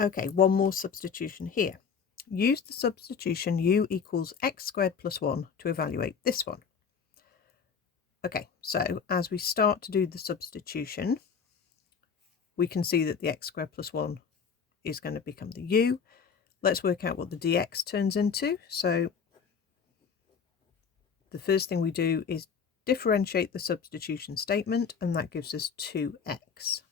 Okay, one more substitution here. Use the substitution u equals x squared plus 1 to evaluate this one. Okay, so as we start to do the substitution, we can see that the x squared plus 1 is going to become the u. Let's work out what the dx turns into. So the first thing we do is differentiate the substitution statement, and that gives us 2x.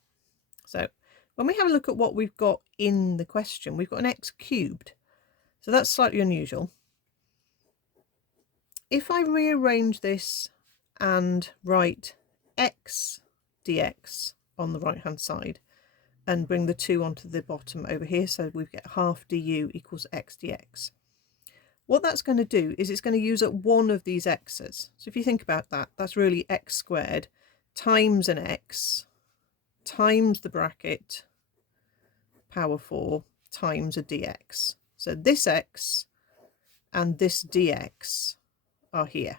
So when we have a look at what we've got in the question, we've got an x cubed. So that's slightly unusual. If I rearrange this and write x dx on the right hand side and bring the 2 onto the bottom over here, so we get half du equals x dx. What that's going to do is it's going to use up one of these x's. So if you think about that, that's really x squared times an x times the bracket power 4 times a dx. So this x and this dx are here.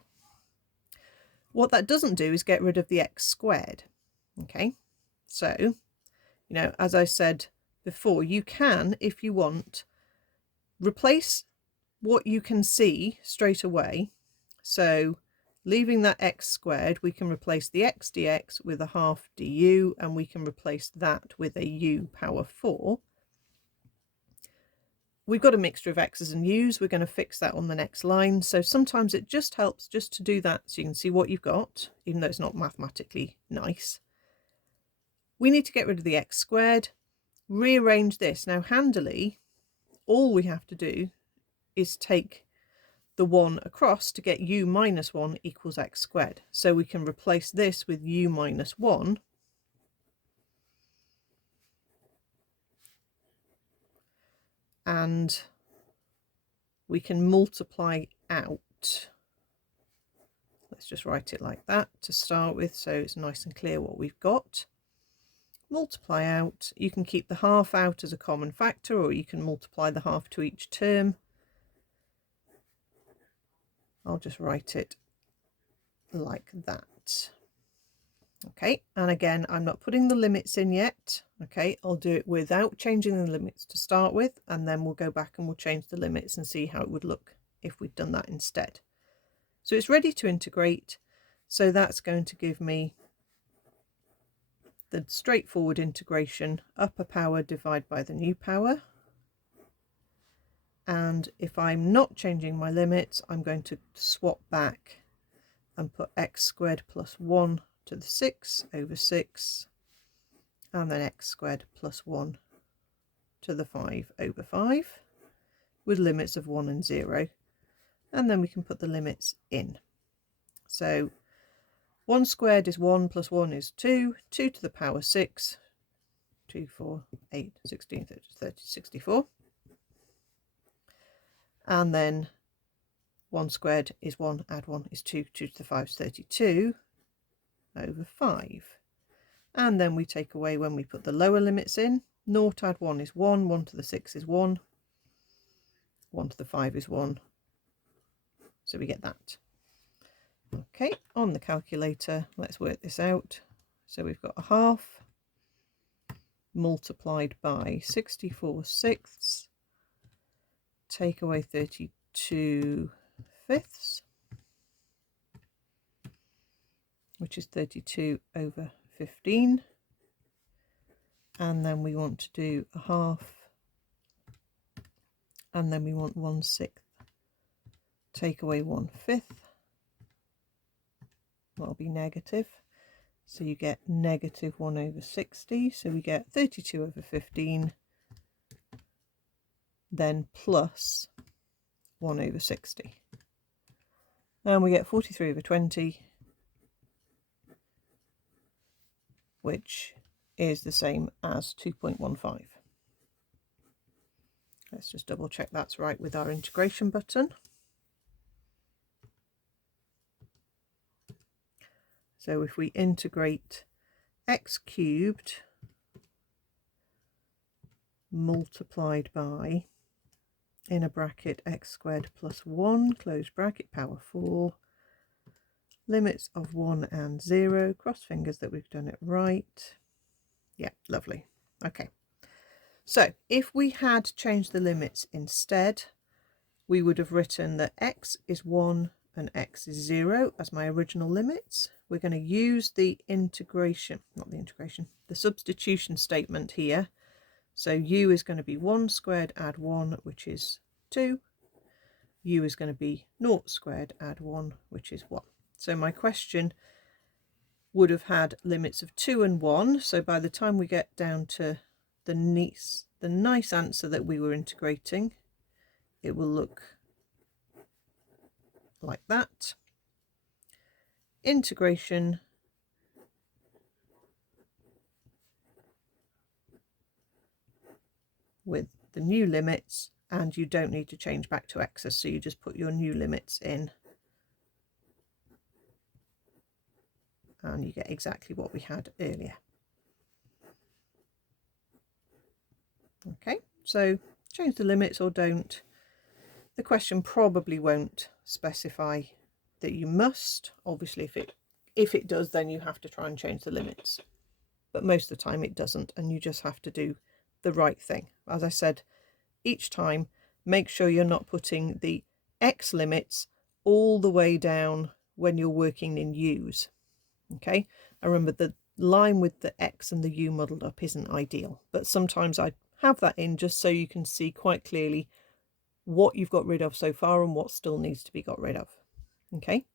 What that doesn't do is get rid of the x squared. Okay, so, as I said before, you can, if you want, replace what you can see straight away. So leaving that x squared, we can replace the x dx with a half du, and we can replace that with a u power 4. We've got a mixture of x's and u's. We're going to fix that on the next line. So sometimes it just helps just to do that so you can see what you've got, even though it's not mathematically nice. We need to get rid of the x squared, rearrange this. Now handily, all we have to do is take the 1 across to get u minus 1 equals x squared. So we can replace this with u minus 1. And we can multiply out. Let's just write it like that to start with, so it's nice and clear what we've got. Multiply out. You can keep the half out as a common factor, or you can multiply the half to each term. I'll just write it like that. Okay, and again, I'm not putting the limits in yet. Okay, I'll do it without changing the limits to start with, and then we'll go back and we'll change the limits and see how it would look if we'd done that instead. So it's ready to integrate. So that's going to give me the straightforward integration, upper power divided by the new power. And if I'm not changing my limits, I'm going to swap back and put x squared plus 1 to the 6 over 6, and then x squared plus 1 to the 5 over 5 with limits of 1 and 0, and then we can put the limits in. So 1 squared is 1 plus 1 is 2, 2 to the power 6, 2, 4, 8, 16, 30, 64, and then 1 squared is 1, add 1 is 2, 2 to the 5 is 32 over 5. And then we take away when we put the lower limits in. 0 add 1 is 1, 1 to the 6 is 1, 1 to the 5 is 1, so we get that. Okay, on the calculator, let's work this out. So we've got a half multiplied by 64 sixths, take away 32 fifths, which is 32 over 15, and then we want to do a half, and then we want 1/6, take away 1/5, that'll be negative, so you get negative 1 over 60, so we get 32 over 15, then plus 1 over 60, and we get 43 over 20, which is the same as 2.15. Let's just double check that's right with our integration button. So if we integrate x cubed multiplied by, in a bracket, x squared plus 1, close bracket, power 4, limits of 1 and 0, cross fingers that we've done it right. Yeah, lovely. Okay, So if we had changed the limits instead, we would have written that x is 1 and x is 0 as my original limits. We're going to use the substitution statement here. So u is going to be 1 squared add 1, which is 2. U is going to be 0 squared add 1, which is 1. So my question would have had limits of 2 and 1. So by the time we get down to the nice answer that we were integrating, it will look like that. Integration with the new limits, and you don't need to change back to x's, so you just put your new limits in and you get exactly what we had earlier. Okay, so change the limits or don't. The question probably won't specify that you must. Obviously, if it does, then you have to try and change the limits. But most of the time it doesn't, and you just have to do the right thing. As I said, each time, make sure you're not putting the x limits all the way down when you're working in u's. Okay, I remember the line with the x and the u muddled up isn't ideal, but sometimes I have that in just so you can see quite clearly what you've got rid of so far and what still needs to be got rid of. Okay,